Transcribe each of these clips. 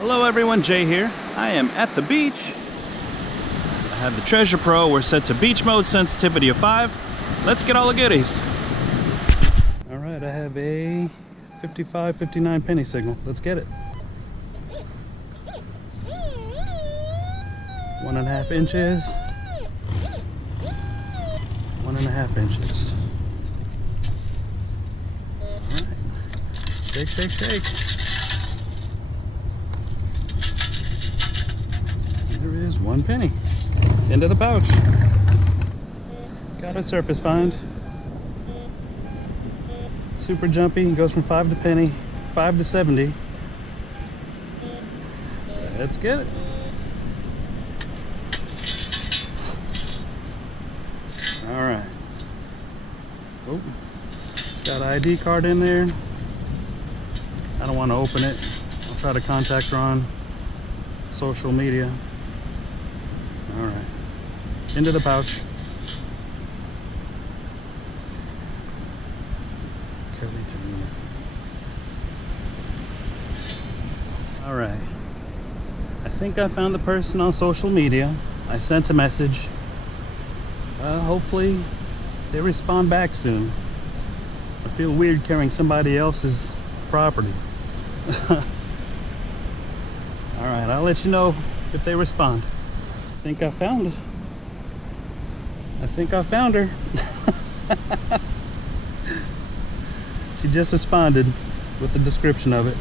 Hello everyone, Jay here. I am at the beach. I have the TreasurePro. We're set to beach mode, sensitivity of 5. Let's get all the goodies. All right, I have a 55, 59 penny signal. Let's get it. 1.5 inches. 1.5 inches. All right. Shake, shake, shake. There is 1 penny. Into the pouch. Got a surface find. Super jumpy. Goes from 5 to penny. 5 to 70. Let's get it. All right. Oh, got an ID card in there. I don't want to open it. I'll try to contact her on social media. All right, into the pouch. All right, I think I found the person on social media. I sent a message. Hopefully they respond back soon. I feel weird carrying somebody else's property. All right, I'll let you know if they respond. I think I found it. I think I found her. She just responded with the description of it.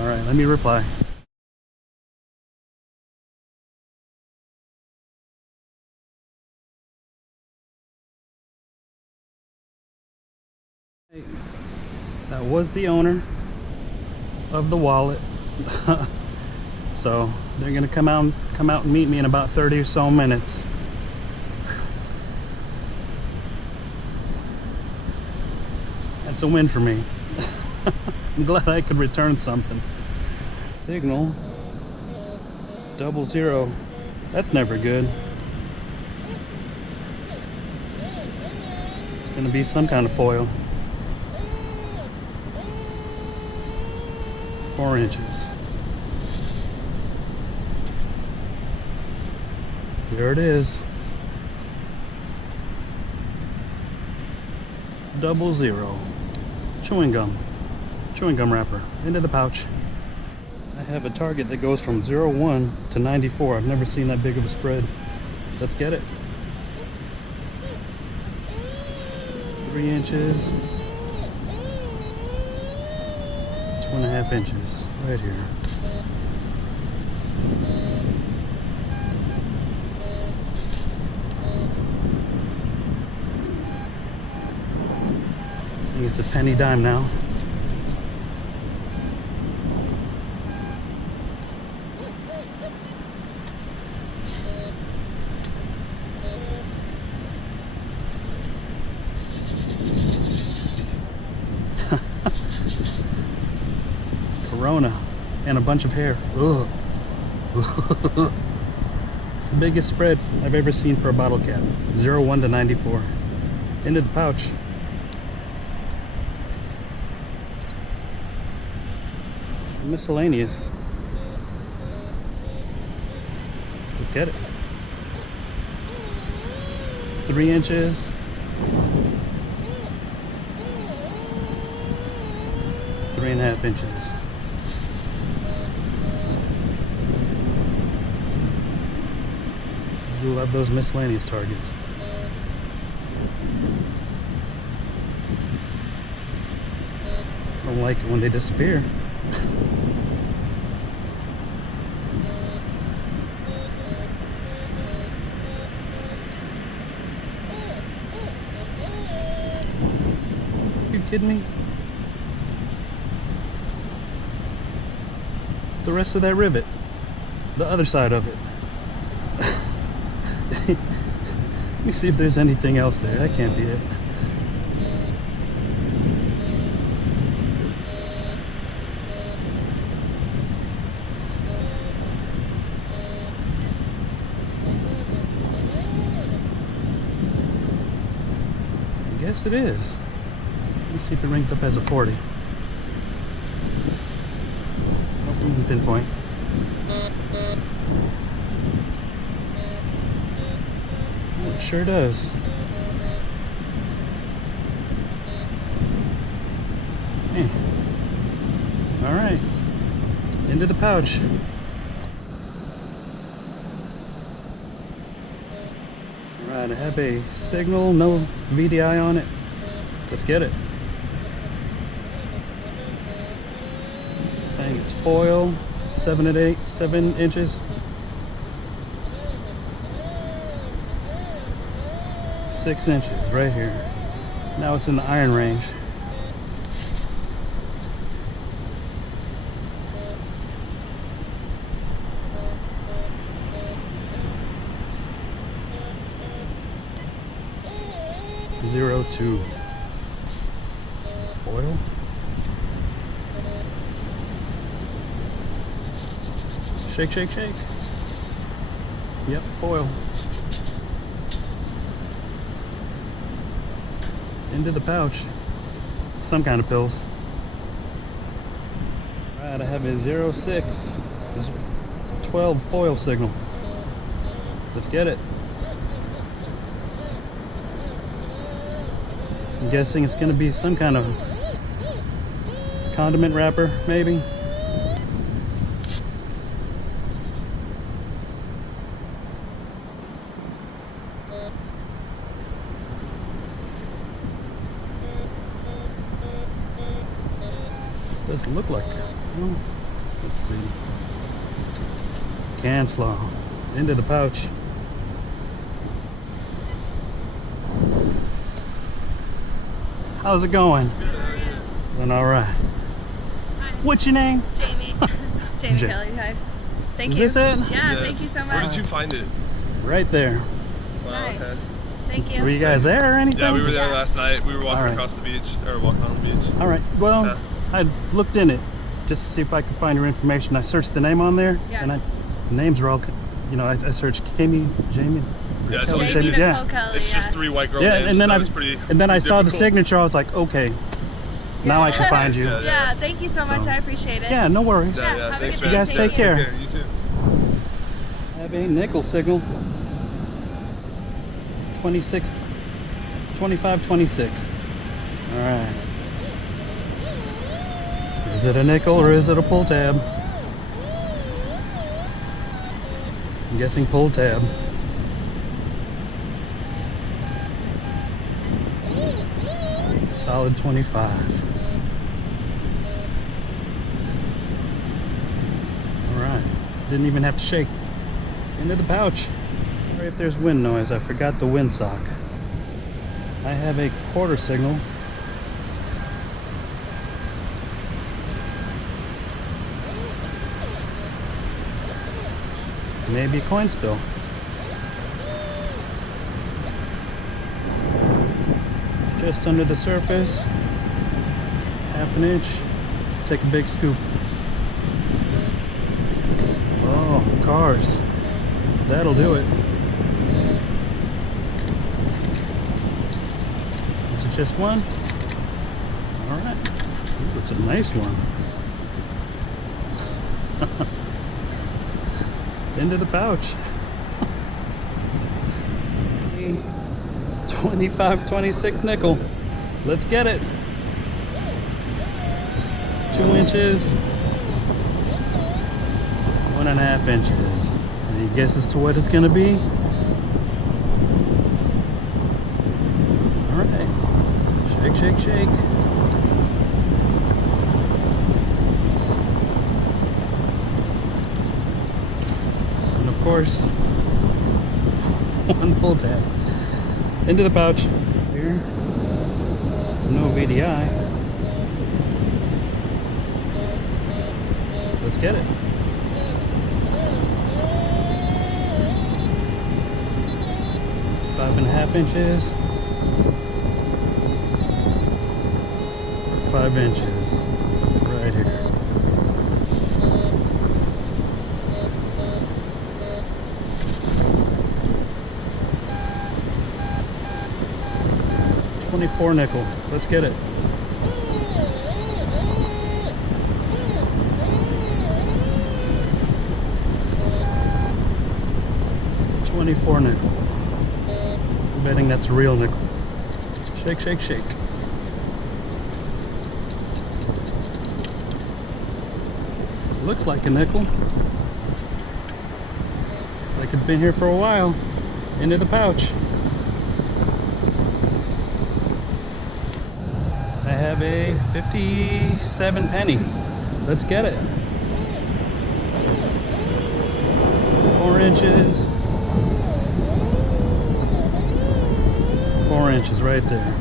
All right, let me reply. That was the owner of the wallet. So they're gonna come out and meet me in about 30 or so minutes. That's a win for me. I'm glad I could return something. Signal 00. That's never good. It's gonna be some kind of foil. 4 inches. There it is. 00. Chewing gum wrapper. Into the pouch. I have a target that goes from 01 to 94. I've never seen that big of a spread. Let's get it. 3 inches. 2.5 inches. Right here. I think it's a penny dime now. Corona and a bunch of hair. Ugh. It's the biggest spread I've ever seen for a bottle cap. 01 to 94. Into the pouch. Miscellaneous. Let's get it. 3 inches. 3.5 inches. You love those miscellaneous targets. I don't like it when they disappear. You kidding me? It's the rest of that rivet. The other side of it. Let me see if there's anything else there. That can't be it. I guess it is. Let me see if it rings up as a 40. pinpoint. Oh, it sure does. Hey. All right, into the pouch. All right, I have a signal, no VDI on it. Let's get it. Saying it's foil, 7 inches. 6 inches right here. Now it's in the iron range. Zero two. Foil. Shake, shake, shake. Yep, foil. Into the pouch. Some kind of pills. Alright, I have a 06 12 foil signal. Let's get it. I'm guessing it's going to be some kind of condiment wrapper, maybe. Doesn't look like it. Oh, let's see. Can slaw into the pouch. How's it going? Good. How are you? Doing all right. Hi. What's your name? Jamie. Jamie Kelly. Hi. Thank you. Is this it? Yeah, Yes. thank you so much. Where did you find it? Right there. Wow, Nice. okay. Thank you. Were you guys there or anything? Yeah, we were there Yeah. last night. We were walking All right. across the beach, or walking on the beach. All right. Well, Yeah. I looked in it just to see if I could find your information. I searched the name on there, Yeah. and the names are all, you know, I searched Jamie. Yeah, it's Kelly, only Jamie two. yeah. Nicole Kelly, It's just 3 white girl Yeah, names, and then so I it's pretty. saw the difficult. signature. I was like, okay, now I can find you. Yeah. Yeah, thank you so much. So- I appreciate it. Yeah, no worries. Yeah, Yeah, have a thanks, good man. day. You guys take care. You too. I have a nickel signal. 26, 25, 26. All right. Is it a nickel or is it a pull tab? I'm guessing pull tab. Solid 25. All right. Didn't even have to shake. Into the pouch. Sorry if there's wind noise. I forgot the windsock. I have a quarter signal. Maybe a coin spill. Just under the surface. Half an inch. Take a big scoop. Oh, cars. That'll do it. Is it just one? All right. Ooh, it's a nice one. Into the pouch. 25, 26 nickel. Let's get it. 2 inches. 1.5 inches. Any guesses to what it's gonna be? All right. Shake, shake, shake. And of course, one pull tab. Into the pouch. Here. No VDI. Let's get it. 5.5 inches. 5 inches. Right here. $24 nickel. Let's get it. 24 nickel. I'm betting that's a real nickel. Shake, shake, shake. Looks like a nickel. Like it's been here for a while. Into the pouch. I have a 57 penny. Let's get it. 4 inches. 4 inches right there.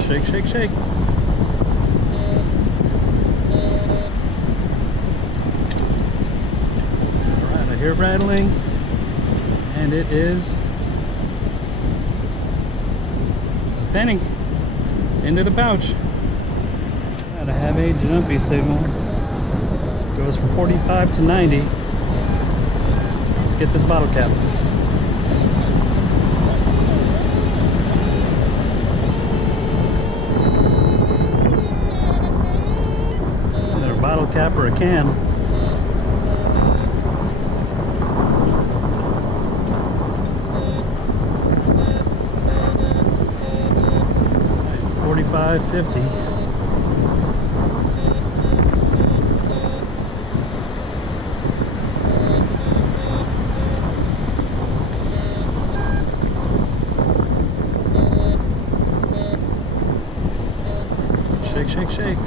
Shake, shake, shake. Alright, I hear rattling, and it is a penny into the pouch. Alright, I have a jumpy signal. Goes from 45 to 90. Let's get this bottle cap. Bottle cap or a can. It's 45.50. Shake, shake, shake.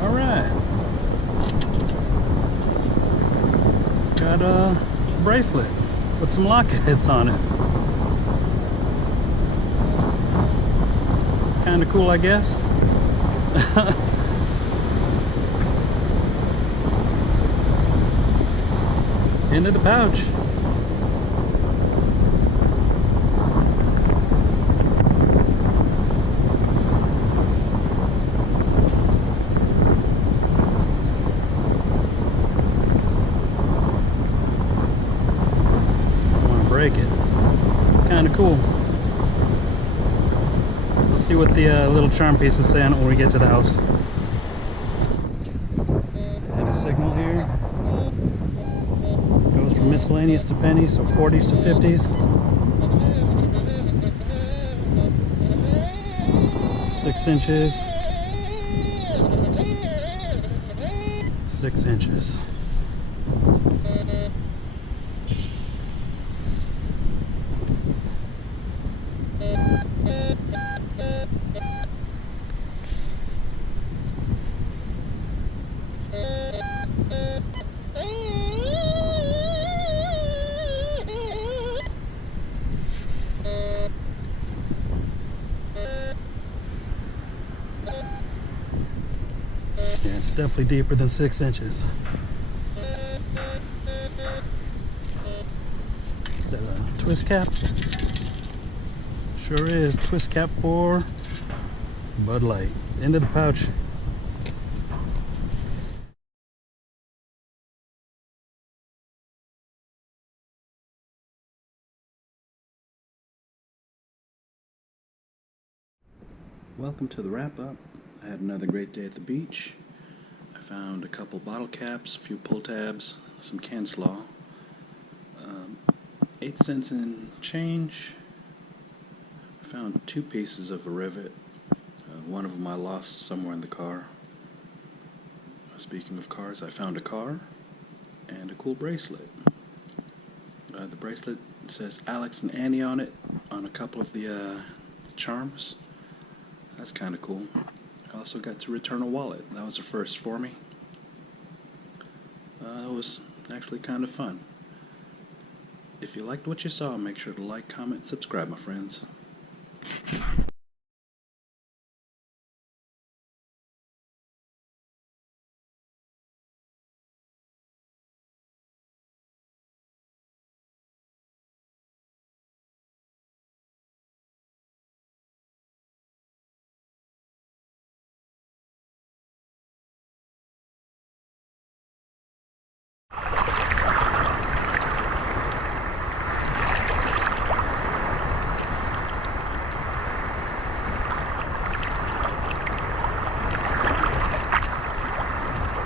Alright. Got a bracelet with some lockets on it. Kinda cool, I guess. Into the pouch. Break it. Kind of cool. We'll see what the little charm piece is saying when we get to the house. I have a signal here. Goes from miscellaneous to pennies, so 40s to 50s. 6 inches. 6 inches. Yeah, it's definitely deeper than 6 inches. Is that a twist cap? Sure is. Twist cap for Bud Light. Into the pouch. Welcome to the wrap-up. I had another great day at the beach. I found a couple bottle caps, a few pull tabs, some can slaw, 8 cents in change. I found 2 pieces of a rivet. One of them I lost somewhere in the car. Speaking of cars, I found a car and a cool bracelet. The bracelet says Alex and Annie on it, on a couple of the charms. That's kind of cool. I also got to return a wallet. That was a first for me. It was actually kind of fun. If you liked what you saw, make sure to like, comment, subscribe, my friends.